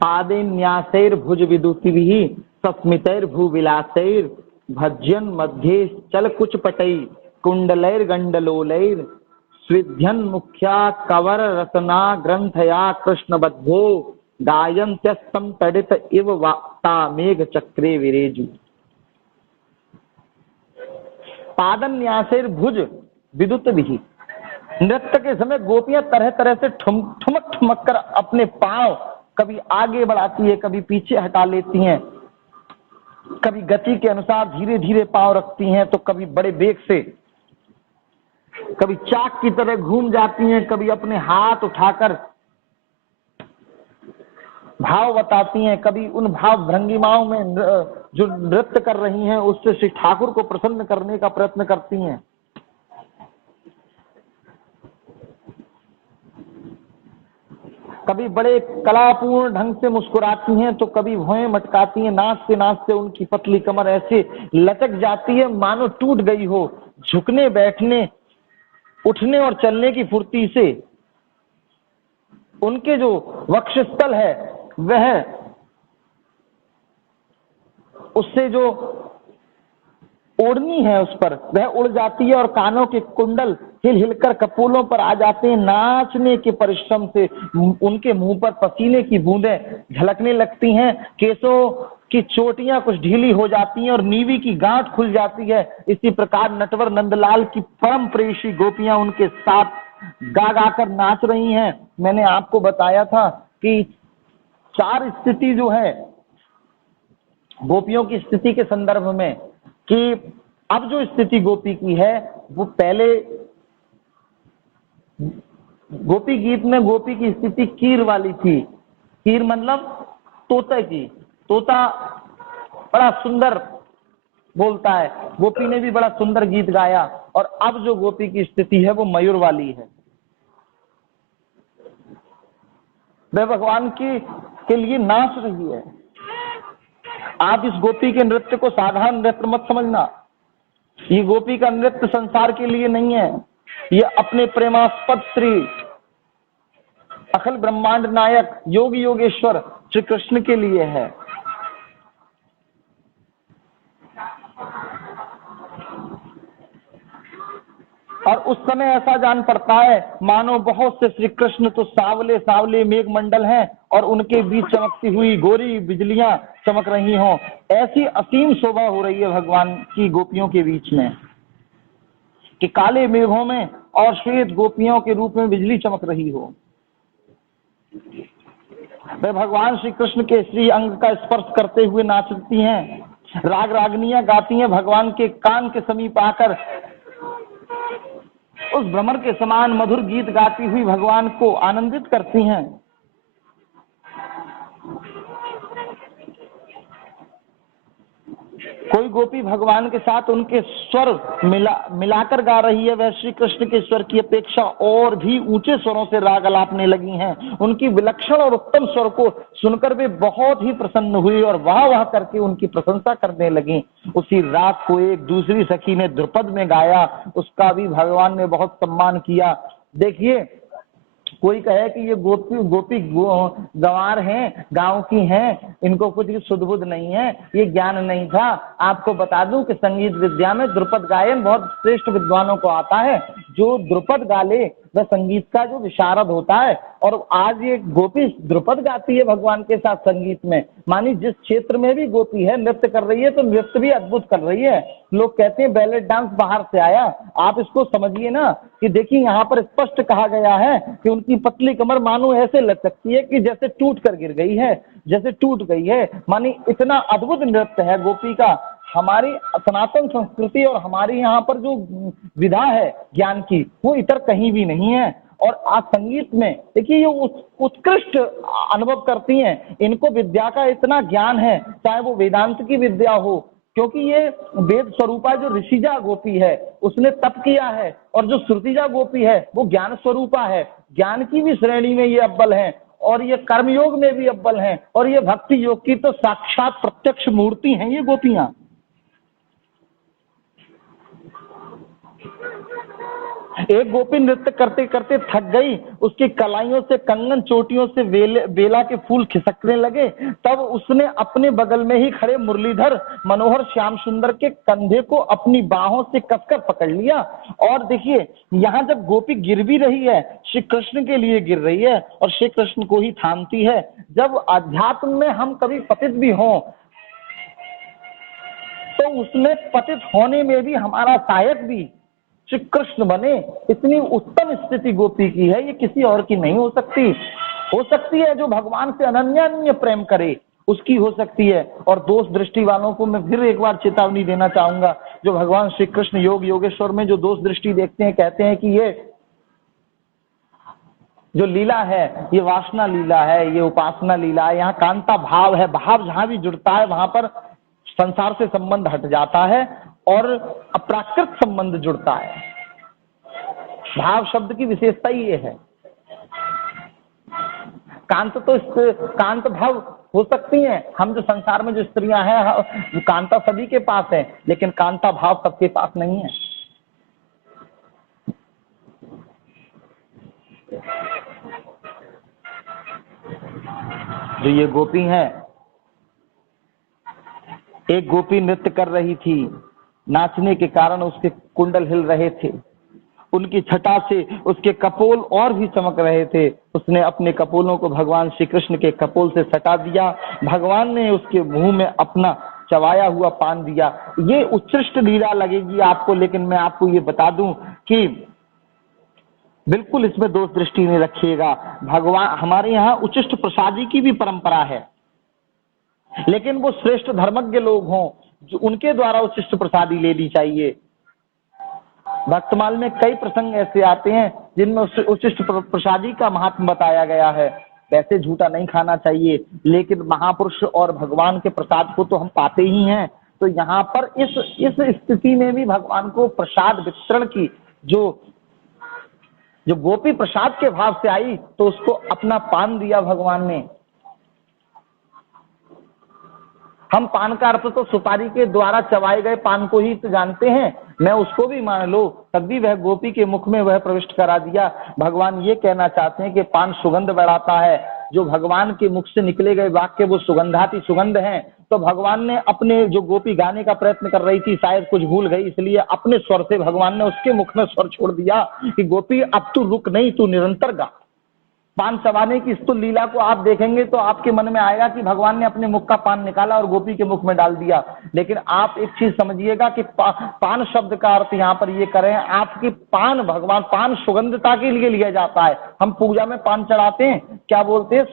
पादेन्यासैर्भुज विदुतिभिः सस्मितैर्भुविलासैर् भज्यन् मध्ये चल कुच पटै कुंडलैर्गंडलोलैर् स्विध्यन् मुख्या कवर रसना ग्रंथया कृष्णबद्धो गायन्त्यस्तं तडित इव वाक्ता मेघ चक्रे विरेजु। पादन्यासैर्भुज विदुतिभिः, नृत्य के समय गोपियां तरह तरह से ठुमक ठुमक कर अपने पांव कभी आगे बढ़ाती है, कभी पीछे हटा लेती हैं, कभी गति के अनुसार धीरे धीरे पांव रखती हैं, तो कभी बड़े वेग से, कभी चाक की तरह घूम जाती हैं, कभी अपने हाथ उठाकर भाव बताती हैं, कभी उन भाव भंगिमाओं में जो नृत्य कर रही हैं उससे श्री ठाकुर को प्रसन्न करने का प्रयत्न करती हैं। कभी बड़े कलापूर्ण ढंग से मुस्कुराती हैं, तो कभी भौएं मटकाती हैं। नाचते नाचते उनकी पतली कमर ऐसे लचक जाती है मानो टूट गई हो। झुकने बैठने उठने और चलने की फुर्ती से उनके जो वक्षस्थल है वह उससे जो ओढ़नी है उस पर वह उड़ जाती है और कानों के कुंडल हिल हिलकर कपोलों पर आ जाते हैं। नाचने के परिश्रम से उनके मुंह पर पसीने की बूंदें झलकने लगती हैं। केसों की चोटियां कुछ ढीली हो जाती हैं और नीवी की गांठ खुल जाती है। इसी प्रकार नटवर नंदलाल की परम प्रेयसी गोपियां उनके साथ गा गा कर नाच रही हैं। मैंने आपको बताया था कि चार स्थिति जो है गोपियों की स्थिति के संदर्भ में, कि अब जो स्थिति गोपी की है वो पहले गोपी गीत में गोपी की स्थिति कीर वाली थी। कीर मतलब तोते की। तोता बड़ा सुंदर बोलता है, गोपी ने भी बड़ा सुंदर गीत गाया। और अब जो गोपी की स्थिति है वो मयूर वाली है। वह भगवान की के लिए नाच रही है। आप इस गोपी के नृत्य को साधारण नृत्य मत समझना। ये गोपी का नृत्य संसार के लिए नहीं है, ये अपने प्रेमास्पद श्री अखिल ब्रह्मांड नायक योगी योगेश्वर श्री कृष्ण के लिए है। और उस समय ऐसा जान पड़ता है मानो बहुत से श्री कृष्ण तो सावले सावले मेघ मंडल हैं और उनके बीच चमकती हुई गोरी बिजलियां चमक रही हों। ऐसी असीम शोभा हो रही है भगवान की गोपियों के बीच में कि काले मेघों में और श्वेत गोपियों के रूप में बिजली चमक रही हो। वे भगवान श्री कृष्ण के श्री अंग का स्पर्श करते हुए नाचती हैं। राग रागनियां गाती हैं, भगवान के कान के समीप आकर उस भ्रमर के समान मधुर गीत गाती हुई भगवान को आनंदित करती हैं। कोई गोपी भगवान के साथ उनके स्वर मिलाकर गा रही है। वह श्री कृष्ण के स्वर की अपेक्षा और भी ऊंचे स्वरों से राग अलापने लगी हैं। उनकी विलक्षण और उत्तम स्वर को सुनकर वे बहुत ही प्रसन्न हुई और वाह वाह करके उनकी प्रशंसा करने लगी। उसी राग को एक दूसरी सखी ने ध्रुपद में गाया, उसका भी भगवान ने बहुत सम्मान किया। देखिए, कोई कहे कि ये गोपी गंवार हैं, गांव की हैं, इनको कुछ सुध बुध नहीं है, ये ज्ञान नहीं था। आपको बता दूं कि संगीत विद्या में ध्रुपद गायन बहुत श्रेष्ठ विद्वानों को आता है। जो ध्रुपद गा ले वह संगीत का जो विशारद होता है। और आज ये गोपी ध्रुपद गाती है भगवान के साथ संगीत में। मानी जिस क्षेत्र में भी गोपी है नृत्य कर रही है तो नृत्य भी अद्भुत कर रही है। लोग कहते हैं बैलेट डांस बाहर से आया, आप इसको समझिए ना कि देखिए यहाँ पर स्पष्ट कहा गया है कि उनकी पतली कमर मानो ऐसे लचकती है कि जैसे टूट कर गिर गई है, जैसे टूट गई है। मानी इतना अद्भुत नृत्य है गोपी का। हमारी सनातन संस्कृति और हमारी यहाँ पर जो विधा है ज्ञान की वो इतर कहीं भी नहीं है। और आज संगीत में देखिए ये उत्कृष्ट अनुभव करती हैं। इनको विद्या का इतना ज्ञान है, चाहे वो वेदांत की विद्या हो, क्योंकि ये वेद स्वरूपा जो ऋषिजा गोपी है उसने तप किया है, और जो श्रुतिजा गोपी है वो ज्ञान स्वरूपा है। ज्ञान की भी श्रेणी में ये अव्वल है और ये कर्मयोग में भी अव्वल हैं, और ये भक्ति योग की तो साक्षात प्रत्यक्ष मूर्ति हैं ये गोपियां। एक गोपी नृत्य करते करते थक गई, उसकी कलाइयों से, कंगन चोटियों से बेला के फूल खिसकने लगे। तब उसने अपने बगल में ही खड़े मुरलीधर मनोहर श्याम सुंदर के कंधे को अपनी बाहों से कसकर पकड़ लिया। और देखिए, यहाँ जब गोपी गिर भी रही है, श्री कृष्ण के लिए गिर रही है और श्री कृष्ण को ही थामती है। जब अध्यात्म में हम कभी पतित भी हों तो उसमें पतित होने में भी हमारा सहायक भी श्री कृष्ण बने। इतनी उत्तम स्थिति गोपी की है, ये किसी और की नहीं हो सकती। हो सकती है जो भगवान से अनन्य प्रेम करे उसकी हो सकती है। और दोष दृष्टि वालों को मैं फिर एक बार चेतावनी देना चाहूंगा, जो भगवान श्री कृष्ण योग योगेश्वर में जो दोष दृष्टि देखते हैं, कहते हैं कि ये जो लीला है ये वासना लीला है, ये उपासना लीला है, यहाँ कांता भाव है। भाव जहां भी जुड़ता है वहां पर संसार से संबंध हट जाता है और अप्राकृत संबंध जुड़ता है। भाव शब्द की विशेषता ही ये है। कांत तो कांत भाव हो सकती हैं, हम जो संसार में जो स्त्रियां हैं कांता सभी के पास है, लेकिन कांता भाव सबके पास नहीं है। जो ये गोपी है, एक गोपी नृत्य कर रही थी, नाचने के कारण उसके कुंडल हिल रहे थे, उनकी छटा से उसके कपोल और भी चमक रहे थे। उसने अपने कपोलों को भगवान श्री कृष्ण के कपोल से सटा दिया। भगवान ने उसके मुंह में अपना चबाया हुआ पान दिया। ये उत्कृष्ट लीला लगेगी आपको, लेकिन मैं आपको ये बता दूं कि बिल्कुल इसमें दोष दृष्टि नहीं रखिएगा। भगवान हमारे यहाँ उच्चिष्ट प्रसादी की भी परंपरा है, लेकिन वो श्रेष्ठ धर्मज्ञ लोग हों जो उनके द्वारा उच्चिष्ट प्रसादी लेनी चाहिए। भक्तमाल में कई प्रसंग ऐसे आते हैं जिनमें उच्चिष्ट प्रसादी का महात्म बताया गया है। वैसे झूठा नहीं खाना चाहिए, लेकिन महापुरुष और भगवान के प्रसाद को तो हम पाते ही हैं। तो यहाँ पर इस स्थिति में भी भगवान को प्रसाद वितरण की जो गोपी प्रसाद के भाव से आई, तो उसको अपना पान दिया भगवान ने। हम पान का अर्थ तो सुपारी के द्वारा चबाए गए पान को ही तो जानते हैं, मैं उसको भी मान लो, तब भी वह गोपी के मुख में वह प्रविष्ट करा दिया। भगवान ये कहना चाहते हैं कि पान सुगंध बढ़ाता है। जो भगवान के मुख से निकले गए वाक्य वो सुगंधाती सुगंध हैं। तो भगवान ने अपने, जो गोपी गाने का प्रयत्न कर रही थी, शायद कुछ भूल गई, इसलिए अपने स्वर से भगवान ने उसके मुख में स्वर छोड़ दिया कि गोपी अब तू रुक नहीं, तू निरंतर गा। पान चबाने की इस तो लीला को आप देखेंगे तो आपके मन में आएगा कि भगवान ने अपने मुख का पान निकाला और गोपी के मुख में डाल दिया। लेकिन आप एक चीज समझिएगा कि पान शब्द का अर्थ यहाँ पर ये करें आपकी पान, भगवान पान सुगंधता के लिए लिया जाता है। हम पूजा में पान चढ़ाते हैं, क्या बोलते हैं,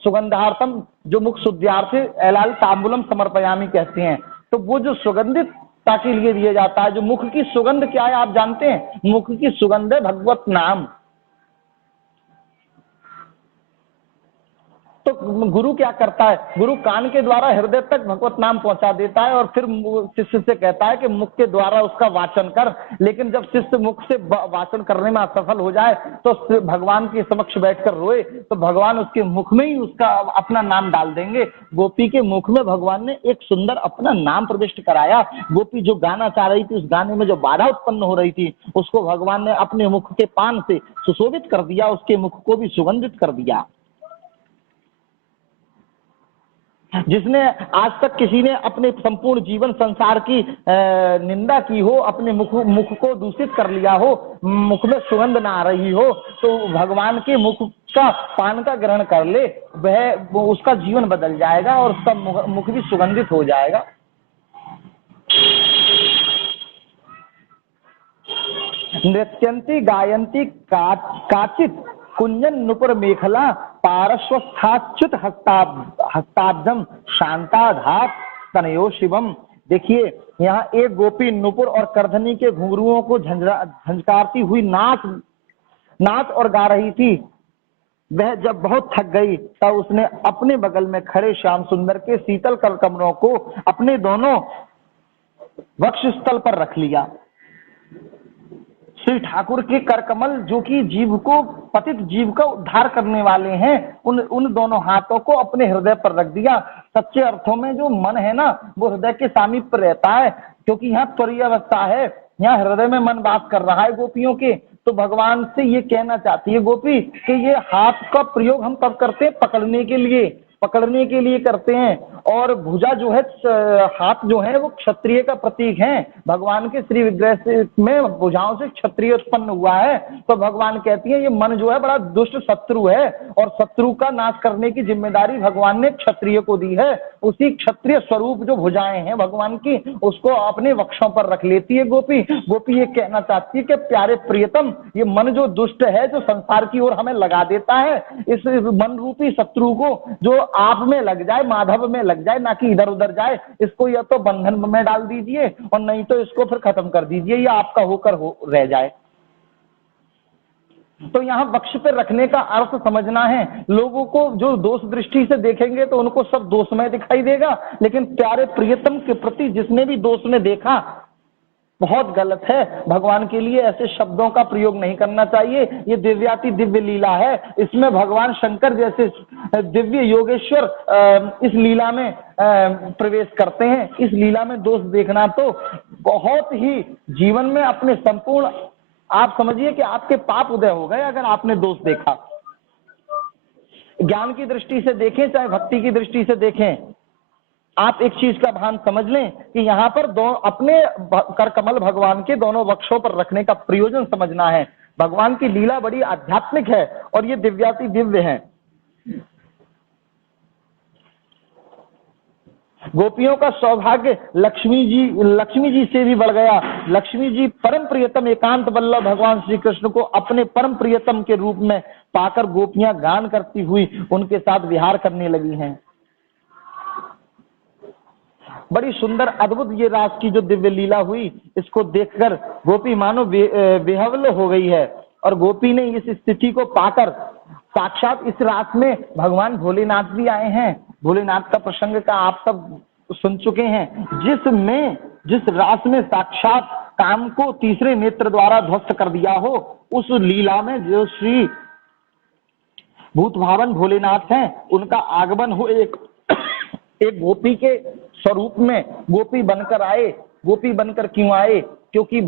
सुगंधार्थम, जो मुख शुद्धार्थ एलाल तांबुलम समर्पयामी कहते हैं। तो वो जो सुगंधितता के लिए दिया जाता है, जो मुख की सुगंध क्या है आप जानते हैं? मुख की सुगंध है भगवत नाम। तो गुरु क्या करता है? गुरु कान के द्वारा हृदय तक भगवत नाम पहुंचा देता है और फिर शिष्य से कहता है कि मुख के द्वारा उसका वाचन कर। लेकिन जब शिष्य मुख से वाचन करने में असफल हो जाए तो भगवान के समक्ष बैठकर रोए, तो भगवान उसके मुख में ही उसका अपना नाम डाल देंगे। गोपी के मुख में भगवान ने एक सुंदर अपना नाम प्रविष्ट कराया। गोपी जो गाना चाह रही थी, उस गाने में जो बाधा उत्पन्न हो रही थी, उसको भगवान ने अपने मुख के पान से सुशोभित कर दिया, उसके मुख को भी सुगंधित कर दिया। जिसने आज तक किसी ने अपने संपूर्ण जीवन संसार की निंदा की हो, अपने मुख को दूषित कर लिया हो, मुख में सुगंध ना आ रही हो, तो भगवान के मुख का पान का ग्रहण कर ले, वह उसका जीवन बदल जाएगा और उसका मुख भी सुगंधित हो जाएगा। नृत्यंती गायंती काचित कुंजन नुपुर मेखला पार्श्वस्थाच्युत हस्ताब्जम शांताधात तनयो शिवम। देखिए, यहाँ एक गोपी नुपुर और करधनी के घुंघरुओं को झंझकारती हुई नाच और गा रही थी। वह जब बहुत थक गई तब उसने अपने बगल में खड़े श्याम सुंदर के शीतल कर कमरों को अपने दोनों वक्षस्थल पर रख लिया। श्री ठाकुर के करकमल, जो कि जीव को, पतित जीव का उद्धार करने वाले हैं, उन दोनों हाथों को अपने हृदय पर रख दिया। सच्चे अर्थों में जो मन है ना, वो हृदय के सामीप्य रहता है, क्योंकि यहाँ त्वरीय अवस्था है। यहाँ हृदय में मन बात कर रहा है गोपियों के। तो भगवान से ये कहना चाहती है गोपी कि ये हाथ का प्रयोग हम तब करते हैं पकड़ने के लिए करते हैं, और भुजा जो है, हाथ जो है वो क्षत्रिय का प्रतीक है। भगवान के श्री विग्रह में भुजाओं से क्षत्रिय उत्पन्न हुआ है। तो भगवान कहती है ये मन जो है बड़ा दुष्ट शत्रु है, और शत्रु का नाश करने की जिम्मेदारी भगवान ने क्षत्रिय को दी है। उसी क्षत्रिय स्वरूप जो भुजाएं हैं भगवान की, उसको अपने वक्षों पर रख लेती है गोपी। गोपी ये कहना चाहती है कि प्यारे प्रियतम, ये मन जो दुष्ट है, जो संसार की ओर हमें लगा देता है, इस मन रूपी शत्रु को जो आप में लग जाए, माधव में लग जाए, ना कि इधर उधर जाए, इसको या तो बंधन में डाल दीजिए और नहीं तो इसको फिर खत्म कर दीजिए, या आपका होकर रह जाए। तो यहाँ वक्ष पे रखने का अर्थ समझना है। लोगों को जो दोष दृष्टि से देखेंगे तो उनको सब दोषमय दिखाई देगा, लेकिन प्यारे प्रियतम के प्रति जिसने भी दोष में देखा बहुत गलत है। भगवान के लिए ऐसे शब्दों का प्रयोग नहीं करना चाहिए। ये दिव्याति दिव्य लीला है, इसमें भगवान शंकर जैसे दिव्य योगेश्वर इस लीला में प्रवेश करते हैं। इस लीला में दोष देखना तो बहुत ही जीवन में अपने संपूर्ण, आप समझिए कि आपके पाप उदय हो गए अगर आपने दोष देखा। ज्ञान की दृष्टि से देखें चाहे भक्ति की दृष्टि से देखें, आप एक चीज का भान समझ लें कि यहाँ पर अपने कर कमल भगवान के दोनों वक्षों पर रखने का प्रयोजन समझना है। भगवान की लीला बड़ी आध्यात्मिक है और ये दिव्याति दिव्य है। गोपियों का सौभाग्य लक्ष्मी जी से भी बढ़ गया। लक्ष्मी जी परम प्रियतम एकांत वल्लभ भगवान श्री कृष्ण को अपने परम प्रियतम के रूप में पाकर गोपियां गान करती हुई उनके साथ विहार करने लगी हैं। बड़ी सुंदर अद्भुत ये रास की जो दिव्य लीला हुई, इसको देखकर गोपी मानो बेहवल हो गई है। और गोपी ने इस स्थिति को पाकर, साक्षात इस रास में भगवान भोलेनाथ भी आए हैं। भोलेनाथ का प्रसंग का आप सब सुन चुके हैं, जिस रास में साक्षात काम को तीसरे नेत्र द्वारा ध्वस्त कर दिया हो, उस लीला में जो श्री भूत भावन भोलेनाथ हैं, उनका आगमन हो एक गोपी के स्वरूप में गोपी बनकर आए। गोपी बनकर क्यों आए? क्योंकि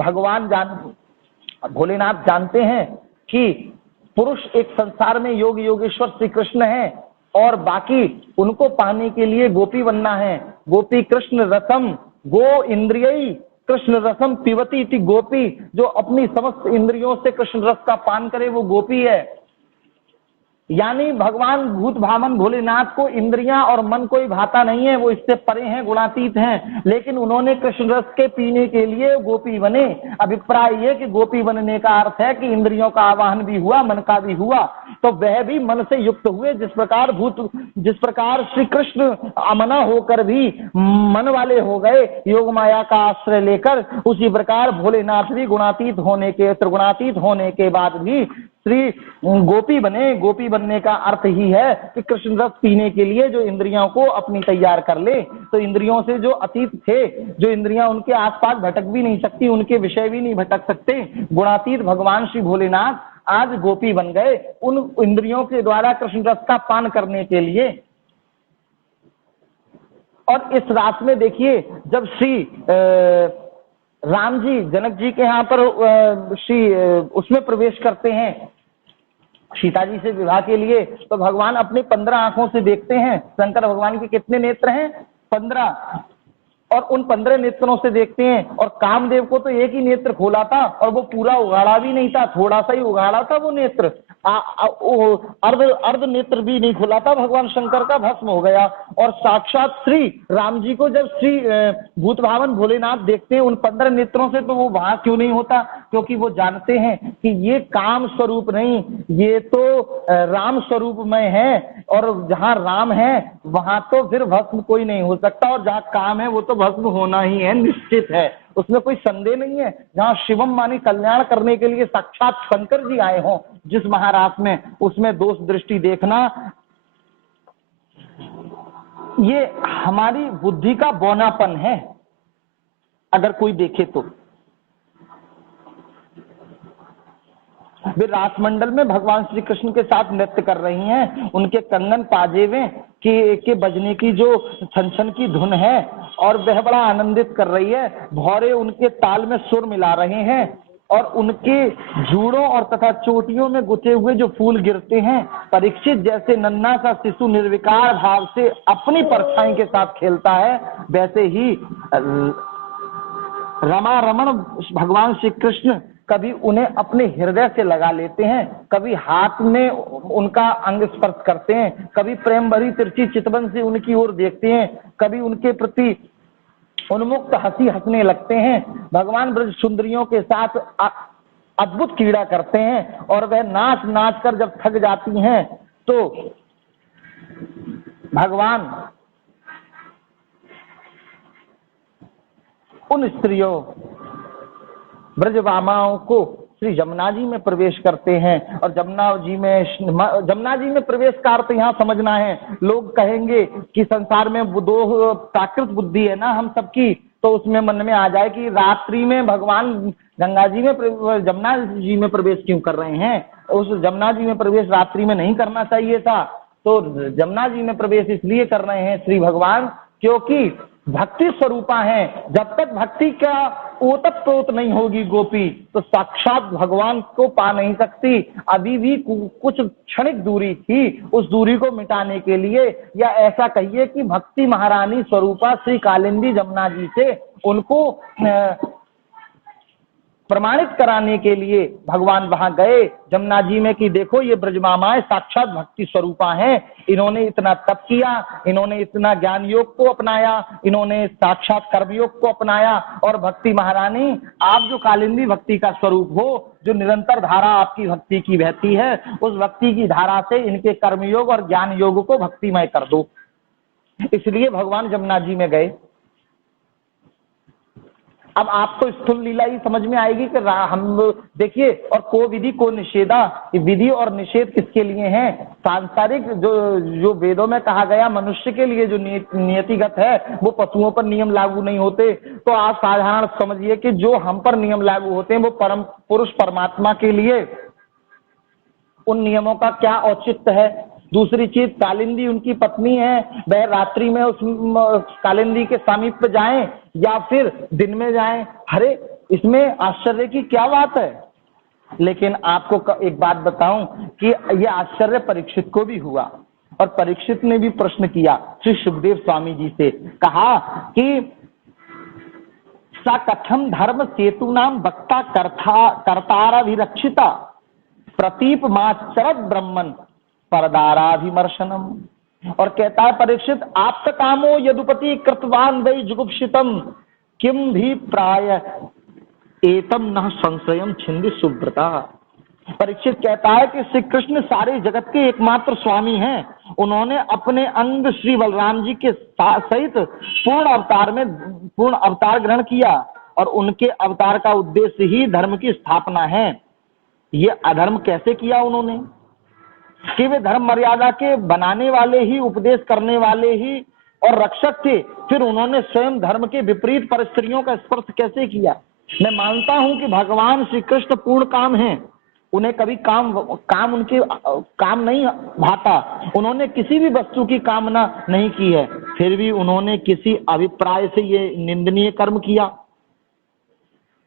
भोलेनाथ जानते हैं कि पुरुष एक संसार में योगेश्वर श्री कृष्ण हैं, और बाकी उनको पाने के लिए गोपी बनना है। गोपी कृष्ण रसम गो इंद्रियई कृष्ण रसम पिबती इति गोपी, जो अपनी समस्त इंद्रियों से कृष्ण रस का पान करे वो गोपी है। यानी भगवान भूत भावन भोलेनाथ को इंद्रियां और मन कोई भाता नहीं है, वो इससे परे हैं, गुणातीत हैं, लेकिन उन्होंने कृष्ण रस के पीने के लिए गोपी बने। अभिप्राय ये कि गोपी बनने का अर्थ है कि इंद्रियों का आवाहन भी हुआ, मन का भी हुआ, तो वह भी मन से युक्त हुए। जिस प्रकार श्री कृष्ण अमना होकर भी मन वाले हो गए योग माया का आश्रय लेकर, उसी प्रकार भोलेनाथ भी गुणातीत होने के, त्रिगुणातीत होने के बाद भी श्री गोपी बने। गोपी बनने का अर्थ ही है कि कृष्ण रस पीने के लिए जो इंद्रियों को अपनी तैयार कर ले। तो इंद्रियों से जो अतीत थे, जो इंद्रियां उनके आसपास भटक भी नहीं सकती, उनके विषय भी नहीं भटक सकते, गुणातीत भगवान श्री भोलेनाथ आज गोपी बन गए उन इंद्रियों के द्वारा कृष्ण रस का पान करने के लिए। और इस रात में देखिए, जब श्री राम जी जनक जी के यहाँ पर उसमें प्रवेश करते हैं सीता जी से विवाह के लिए, तो भगवान अपनी 15 आंखों से देखते हैं। शंकर भगवान के कितने नेत्र हैं? 15, और उन 15 नेत्रों से देखते हैं। और कामदेव को तो एक ही नेत्र खोला था, और वो पूरा उगाड़ा भी नहीं था, थोड़ा सा ही उगाड़ा था वो नेत्र, अर्ध नेत्र भी नहीं खुला था भगवान शंकर का, भस्म हो गया। और साक्षात श्री राम जी को जब श्री भूत भावन भोलेनाथ देखते हैं उन 15 नेत्रों से, तो वो वहां क्यों नहीं होता? क्योंकि वो जानते हैं कि ये काम स्वरूप नहीं, ये तो राम स्वरूप में है, और जहां राम है वहां तो फिर भस्म कोई नहीं हो सकता, और जहां काम है वो तो भस्म होना ही है, निश्चित है, उसमें कोई संदेह नहीं है। जहां शिवम मानी कल्याण करने के लिए साक्षात शंकर जी आए हों जिस महाराज में, उसमें दोष दृष्टि देखना ये हमारी बुद्धि का बौनापन है, अगर कोई देखे तो। वे रासमंडल में भगवान श्री कृष्ण के साथ नृत्य कर रही हैं, उनके कंगन पाजेवे के बजने की जो छन छन की धुन है, और वह बड़ा आनंदित कर रही है। भौरे उनके ताल में सुर मिला रहे हैं और उनके जूड़ों और तथा चोटियों में गुथे हुए जो फूल गिरते हैं, परीक्षित जैसे नन्हा सा शिशु निर्विकार भाव से अपनी परछाई के साथ खेलता है, वैसे ही रमा रमण भगवान श्री कृष्ण कभी उन्हें अपने हृदय से लगा लेते हैं, कभी हाथ में उनका अंग स्पर्श करते हैं, कभी प्रेम भरी तिरछी चितवन से उनकी ओर देखते हैं, कभी उनके प्रति उन्मुक्त हंसी हंसने लगते हैं। भगवान ब्रज सुंदरियों के साथ अद्भुत क्रीड़ा करते हैं और वह नाच नाच कर जब थक जाती हैं तो भगवान उन स्त्रियों ब्रजवामाओं को श्री जमुना जी में प्रवेश करते हैं। और जमुना जी में प्रवेश का अर्थ यहाँ समझना है। लोग कहेंगे कि संसार में दो प्राकृत बुद्धि है ना हम सबकी, तो उसमें मन में आ जाए कि रात्रि में भगवान गंगा जी में जमुना जी में प्रवेश क्यों कर रहे हैं। उस जमुना जी में प्रवेश रात्रि में नहीं करना चाहिए था। तो जमुना जी में प्रवेश इसलिए कर रहे हैं श्री भगवान क्योंकि भक्ति स्वरूपा है। जब तक भक्ति का ओतप्रोत नहीं होगी गोपी तो साक्षात भगवान को पा नहीं सकती। अभी भी कुछ क्षणिक दूरी थी, उस दूरी को मिटाने के लिए, या ऐसा कहिए कि भक्ति महारानी स्वरूपा श्री कालिंदी जमुना जी से उनको प्रमाणित कराने के लिए भगवान वहां गए जमुना जी में कि देखो ये ब्रजमामाएं साक्षात भक्ति स्वरूपा हैं। इन्होंने इतना तप किया, इन्होंने इतना ज्ञान योग को अपनाया, इन्होंने साक्षात कर्म योग को अपनाया। और भक्ति महारानी आप जो कालिंदी भक्ति का स्वरूप हो, जो निरंतर धारा आपकी भक्ति की बहती है, उस भक्ति की धारा से इनके कर्मयोग और ज्ञान योग को भक्तिमय कर दो। इसलिए भगवान जमुना जी में गए। अब आपको स्थूल लीला ही समझ में आएगी कि हम देखिए, और को विधि को निषेधा, विधि और निषेध किसके लिए हैं? सांसारिक जो वेदों में कहा गया मनुष्य के लिए जो नियतिगत है वो पशुओं पर नियम लागू नहीं होते। तो आप साधारण समझिए कि जो हम पर नियम लागू होते हैं वो परम पुरुष परमात्मा के लिए उन नियमों का क्या औचित्य है। दूसरी चीज, कालिंदी उनकी पत्नी है, वह रात्रि में उस कालिंदी के समीप जाएं या फिर दिन में जाएं, अरे इसमें आश्चर्य की क्या बात है। लेकिन आपको एक बात बताऊं कि यह आश्चर्य परीक्षित को भी हुआ, और परीक्षित ने भी प्रश्न किया श्री सुखदेव स्वामी जी से, कहा कि सा कथम धर्म सेतु नाम वक्ता कर्ताराभिरक्षिता प्रतीप माचरत ब्रह्मन परदाराभिमर्शनम। और कहता है परीक्षित, आप कामो यदुपति कृतवान वै जुगुप्सितम किम भी प्राय एतम न संशयम छिंदी सुब्रता। परीक्षित कहता है कि श्री कृष्ण सारे जगत के एकमात्र स्वामी हैं। उन्होंने अपने अंग श्री बलराम जी के सहित पूर्ण अवतार ग्रहण किया, और उनके अवतार का उद्देश्य ही धर्म की स्थापना है। ये अधर्म कैसे किया उन्होंने कि वे धर्म मर्यादा के बनाने वाले ही, उपदेश करने वाले ही और रक्षक थे, फिर उन्होंने स्वयं धर्म के विपरीत परिस्थितियों का स्पर्श कैसे किया। मैं मानता हूं कि भगवान श्री कृष्ण पूर्ण काम हैं, उन्हें कभी काम उनके काम नहीं भाता, उन्होंने किसी भी वस्तु की कामना नहीं की है, फिर भी उन्होंने किसी अभिप्राय से ये निंदनीय कर्म किया।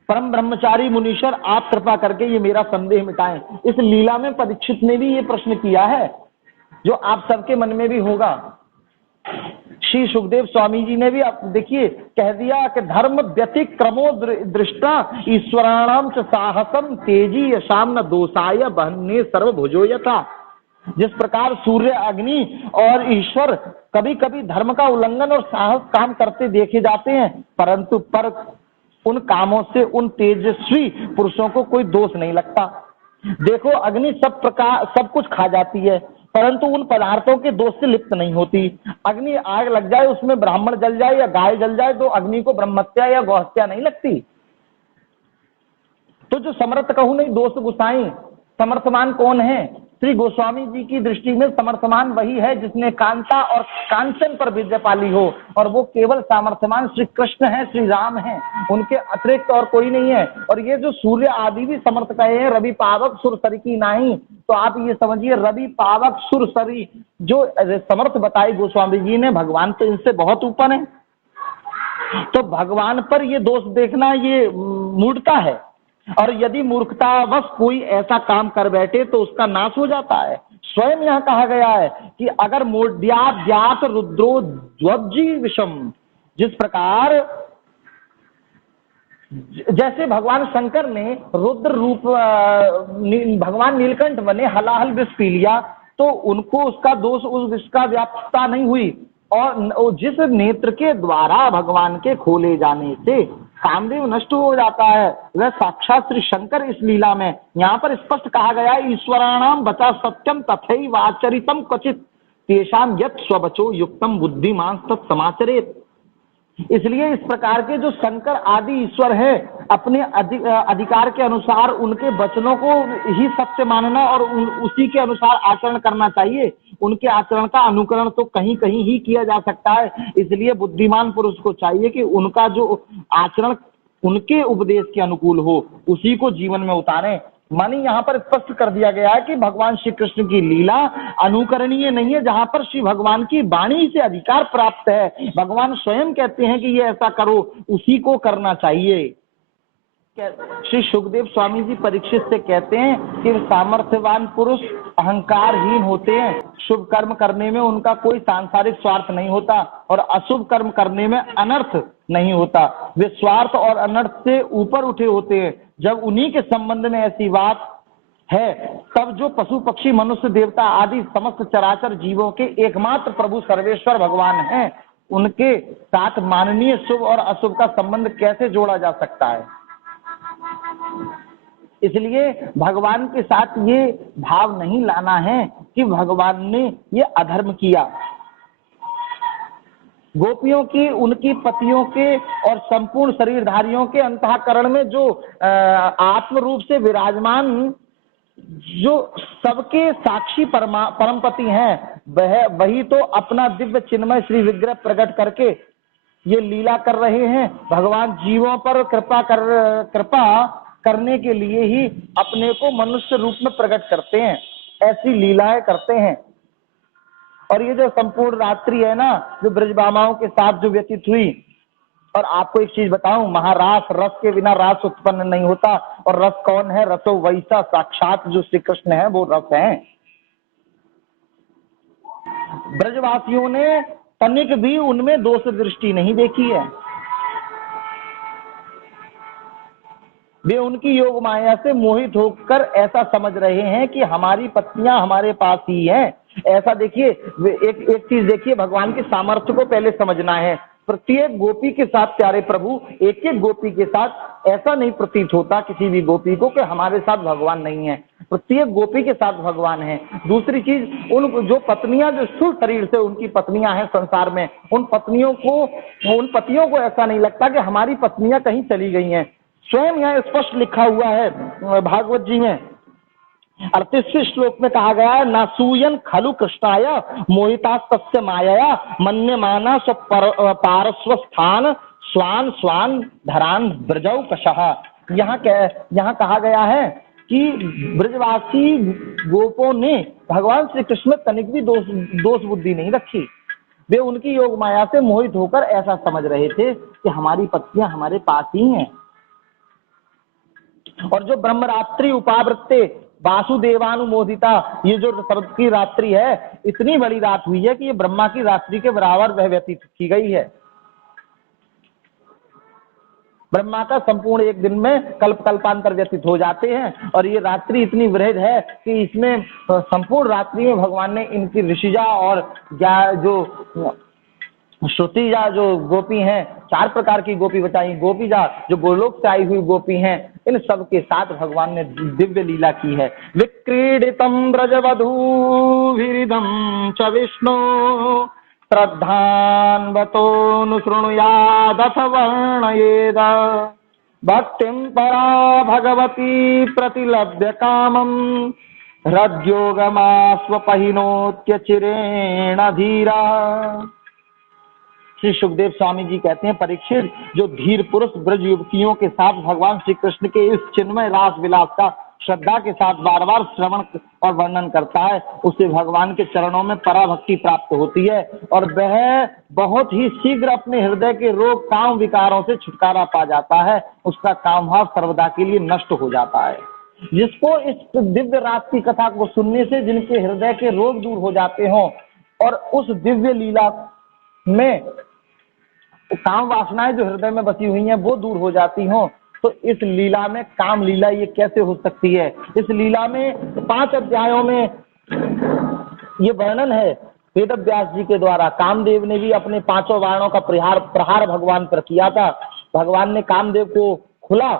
परम ब्रह्मचारी मुनीश्वर, आप कृपा करके ये मेरा संदेह मिटाएं। इस लीला में परीक्षित ने भी ये प्रश्न किया है जो आप सबके मन में भी होगा। श्री सुखदेव स्वामी जी ने भी आप देखिए कह दिया कि धर्म व्यतिक्रमो दृष्टा ईश्वराणाम च साहसम तेजी यशाम न दोषाय बहन्ने सर्वभुजो यथा। जिस प्रकार सूर्य, अग्नि और ईश्वर कभी कभी धर्म का उल्लंघन और साहस काम करते देखे जाते हैं, परंतु उन कामों से उन तेजस्वी पुरुषों को कोई दोष नहीं लगता। देखो, अग्नि सब कुछ खा जाती है, परंतु उन पदार्थों के दोष से लिप्त नहीं होती। अग्नि आग लग जाए, उसमें ब्राह्मण जल जाए या गाय जल जाए, तो अग्नि को ब्रह्महत्या या गौहत्या नहीं लगती। तो जो समर्थ कहूं नहीं दोष गुसाई, समर्थमान कौन है? श्री गोस्वामी जी की दृष्टि में समर्थमान वही है जिसने कांता और कांचन पर विजय पाली हो, और वो केवल सामर्थ्यमान श्री कृष्ण है, श्री राम है, उनके अतिरिक्त और कोई नहीं है। और ये जो सूर्य आदि भी समर्थ कहे हैं, रवि पावक सुरसरी की नाही, तो आप ये समझिए रवि पावक सुरसरी जो समर्थ बताई गोस्वामी जी ने, भगवान तो इनसे बहुत ऊपर है। तो भगवान पर ये दोष देखना ये मूर्खता है, और यदि मूर्खतावश कोई ऐसा काम कर बैठे तो उसका नाश हो जाता है। स्वयं यहाँ कहा गया है कि अगर मूढ़्याद्यात रुद्रो द्वज्जी विषम, जिस प्रकार जैसे भगवान शंकर ने रुद्र रूप भगवान नीलकंठ बने हलाहल विष पी लिया, तो उनको उसका दोष उस विष का व्याप्तता नहीं हुई, और जिस नेत्र के द्वारा भगवान के खोले जाने से कामदेव नष्ट हो जाता है, वह साक्षात श्री शंकर इस लीला में यहाँ पर स्पष्ट कहा गया, ईश्वराणाम बचा सत्यम तथैव आचरितम क्वचित तेषाम यत् स्वबचो युक्तम बुद्धिमान तत् समाचरेत। इसलिए इस प्रकार के जो शंकर आदि ईश्वर है, अपने अधिकार के अनुसार उनके वचनों को ही सत्य मानना और उसी के अनुसार आचरण करना चाहिए। उनके आचरण का अनुकरण तो कहीं कहीं ही किया जा सकता है, इसलिए बुद्धिमान पुरुष को चाहिए कि उनका जो आचरण उनके उपदेश के अनुकूल हो, उसी को जीवन में उतारें। मानी यहाँ पर स्पष्ट कर दिया गया है कि भगवान श्री कृष्ण की लीला अनुकरणीय नहीं है, जहां पर श्री भगवान की वाणी से अधिकार प्राप्त है। भगवान स्वयं कहते हैं कि ये ऐसा करो, उसी को करना चाहिए। श्री सुखदेव स्वामी जी परीक्षित से कहते हैं कि सामर्थ्यवान पुरुष अहंकारहीन होते हैं, शुभ कर्म करने में उनका कोई सांसारिक स्वार्थ नहीं होता और अशुभ कर्म करने में अनर्थ नहीं होता। वे स्वार्थ और अनर्थ से ऊपर उठे होते हैं। जब उन्हीं के संबंध में ऐसी बात है, तब जो पशु पक्षी मनुष्य देवता आदि समस्त चराचर जीवों के एकमात्र प्रभु सर्वेश्वर भगवान हैं, उनके साथ माननीय शुभ और अशुभ का संबंध कैसे जोड़ा जा सकता है। इसलिए भगवान के साथ ये भाव नहीं लाना है कि भगवान ने ये अधर्म किया। गोपियों की, उनकी पतियों के और संपूर्ण शरीरधारियों के अंतःकरण में जो आत्म रूप से विराजमान, जो सबके साक्षी परमपति हैं, वही तो अपना दिव्य चिन्मय श्री विग्रह प्रकट करके ये लीला कर रहे हैं। भगवान जीवों पर कृपा करने के लिए ही अपने को मनुष्य रूप में प्रकट करते हैं, ऐसी लीलाएं करते हैं। और ये जो संपूर्ण रात्रि है ना, जो ब्रजबामाओं के साथ जो व्यतीत हुई, और आपको एक चीज बताऊं, महारास, रस के बिना रास उत्पन्न नहीं होता। और रस कौन है? रसो वैसा, साक्षात जो श्री कृष्ण है वो रस है। ब्रजवासियों ने तनिक भी उनमें दोष दृष्टि नहीं देखी है। वे उनकी योग माया से मोहित होकर ऐसा समझ रहे हैं कि हमारी पत्नियां हमारे पास ही हैं। ऐसा देखिए, एक चीज देखिए, भगवान के सामर्थ्य को पहले समझना है। प्रत्येक गोपी के साथ प्यारे प्रभु, एक एक गोपी के साथ ऐसा नहीं प्रतीत होता किसी भी गोपी को कि हमारे साथ भगवान नहीं है। प्रत्येक गोपी के साथ भगवान है। दूसरी चीज, उन जो पत्नियां जो स्थूल शरीर से उनकी पत्नियां हैं संसार में, उन पतियों को ऐसा नहीं लगता कि हमारी पत्नियां कहीं चली गई हैं। स्वयं यहाँ स्पष्ट लिखा हुआ है भागवत जी में 38वें श्लोक में कहा गया है, नासूयन खलु कृष्णाय मोहिता तस्य मायया मन्यमाना स्व पार्श्व स्थान स्वान स्वान धरान ब्रजौ कशः। यहाँ कहा गया है कि ब्रजवासी गोपों ने भगवान श्री कृष्ण में तनिक भी दोष बुद्धि नहीं रखी। वे उनकी योग माया से मोहित होकर ऐसा समझ रहे थे कि हमारी पत्नियां हमारे पास ही हैं। और जो ब्रह्मरात्रि उपावृत्ते वासुदेवानुमोदिता, ये जो शब्द की रात्रि है, इतनी बड़ी रात हुई है कि ये ब्रह्मा की रात्रि के बराबर वह व्यतीत की गई है। ब्रह्मा का संपूर्ण एक दिन में कल्पांतर व्यतीत हो जाते हैं, और ये रात्रि इतनी वृहद है कि इसमें संपूर्ण रात्रि में भगवान ने इनकी ऋषिजा और जो श्रुतिजा जो गोपी हैं, 4 प्रकार की गोपी बताई। गोपीजा जो गोलोक से आई हुई गोपी हैं, इन सब के साथ भगवान ने दिव्य लीला की है। विक्रीडितम ब्रजवधूभिरिदं च विष्णु श्रद्धान्वतोऽनुशृणुयादथ वर्णयेद भक्तिं परा भगवती प्रतिलभ्य कामं हृद्योगमास्वपहिनोत्य चिरेण धीरा। श्री सुखदेव स्वामी जी कहते हैं, परीक्षित, जो धीर पुरुष ब्रज युवतियों के साथ भगवान श्री कृष्ण के इस चिन्मय रास विलास का श्रद्धा के साथ बार बार श्रवण और वर्णन करता है, उसे भगवान के चरणों में पराभक्ति प्राप्त होती है और वह बहुत ही शीघ्र अपने हृदय के रोग काम विकारों से छुटकारा पा जाता है। उसका काम भाव सर्वदा के लिए नष्ट हो जाता है। जिसको इस दिव्य रात की कथा को सुनने से जिनके हृदय के रोग दूर हो जाते हों और उस दिव्य लीला में काम वासनाएं जो हृदय में बसी हुई हैं वो दूर हो जाती हों, तो इस लीला में काम लीला ये कैसे हो सकती है? इस लीला में 5 अध्यायों में ये वर्णन है वेद व्यास जी के द्वारा। कामदेव ने भी अपने 5 बाणों का प्रहार भगवान पर किया था। भगवान ने कामदेव को खुला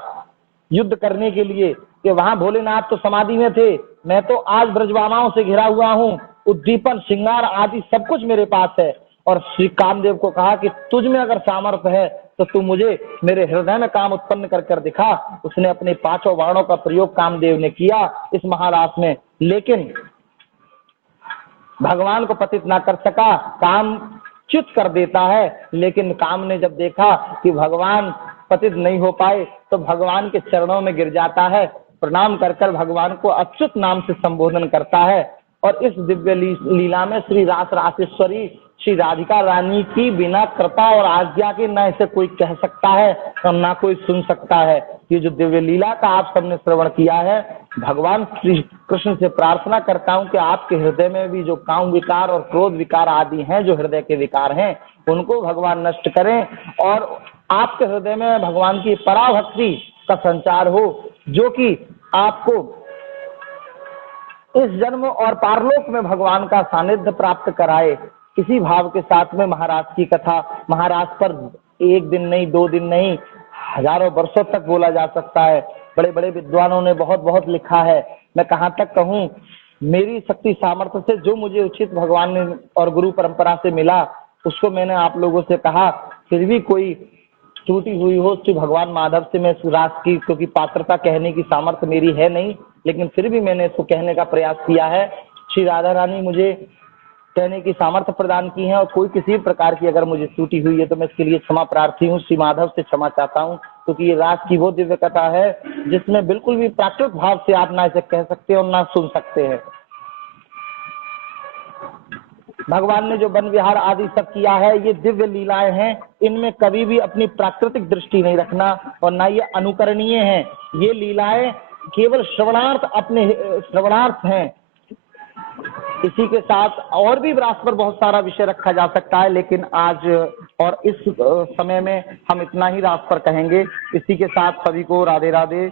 युद्ध करने के लिए कि वहां भोलेनाथ तो समाधि में थे, मैं तो आज ब्रजवामाओं से घिरा हुआ हूँ, उद्दीपन श्रृंगार आदि सब कुछ मेरे पास है। और श्री कामदेव को कहा कि तुझ में अगर सामर्थ्य है तो तू मुझे मेरे हृदय में काम उत्पन्न कर कर दिखा। उसने अपने 5 बाणों का प्रयोग कामदेव ने किया इस महारास में, लेकिन भगवान को पतित ना कर सका। काम च्युत कर देता है, लेकिन काम ने जब देखा कि भगवान पतित नहीं हो पाए तो भगवान के चरणों में गिर जाता है, प्रणाम कर कर भगवान को अच्युत नाम से संबोधन करता है। और इस दिव्य लीला में श्री रास रासेश्वरी श्री राधिका रानी की बिना कृपा और आज्ञा के न इसे कोई कह सकता है और ना कोई सुन सकता है। ये जो दिव्य लीला का आप सबने श्रवण किया है, भगवान श्री कृष्ण से प्रार्थना करता हूँ कि आपके हृदय में भी जो काम विकार और क्रोध विकार आदि हैं, जो हृदय के विकार हैं, उनको भगवान नष्ट करें और आपके हृदय में भगवान की पराभक्ति का संचार हो, जो कि आपको इस जन्म और पारलोक में भगवान का सानिध्य प्राप्त कराए। इसी भाव के साथ में महाराज की कथा, महाराज पर 1 दिन नहीं, 2 दिन नहीं, हजारों वर्षों तक बोला जा सकता है। बड़े बड़े विद्वानों ने बहुत बहुत लिखा है। मैं कहाँ तक कहूँ, मेरी शक्ति सामर्थ्य से जो मुझे उचित भगवान ने और गुरु परंपरा से मिला उसको मैंने आप लोगों से कहा। फिर भी कोई त्रुटि हुई हो श्री भगवान माधव से मैं रास की, क्योंकि पात्रता कहने की सामर्थ्य मेरी है नहीं, लेकिन फिर भी मैंने इसको कहने का प्रयास किया है। श्री राधा रानी मुझे कहने की सामर्थ्य प्रदान की है और कोई किसी प्रकार की अगर मुझे त्रुटि हुई है तो मैं इसके लिए क्षमा प्रार्थी हूँ, श्री माधव से क्षमा चाहता हूँ, क्योंकि ये रास की वो दिव्य कथा है जिसमें बिल्कुल भी प्राकृत भाव से आप ना इसे कह सकते और ना सुन सकते हैं। भगवान ने जो वन विहार आदि सब किया है, ये दिव्य लीलाएं हैं, इनमें कभी भी अपनी प्राकृतिक दृष्टि नहीं रखना और ना ये अनुकरणीय है। ये लीलाएं केवल श्रवणार्थ, अपने श्रवणार्थ हैं। इसी के साथ और भी रास पर बहुत सारा विषय रखा जा सकता है, लेकिन आज और इस समय में हम इतना ही रास पर कहेंगे। इसी के साथ सभी को राधे राधे।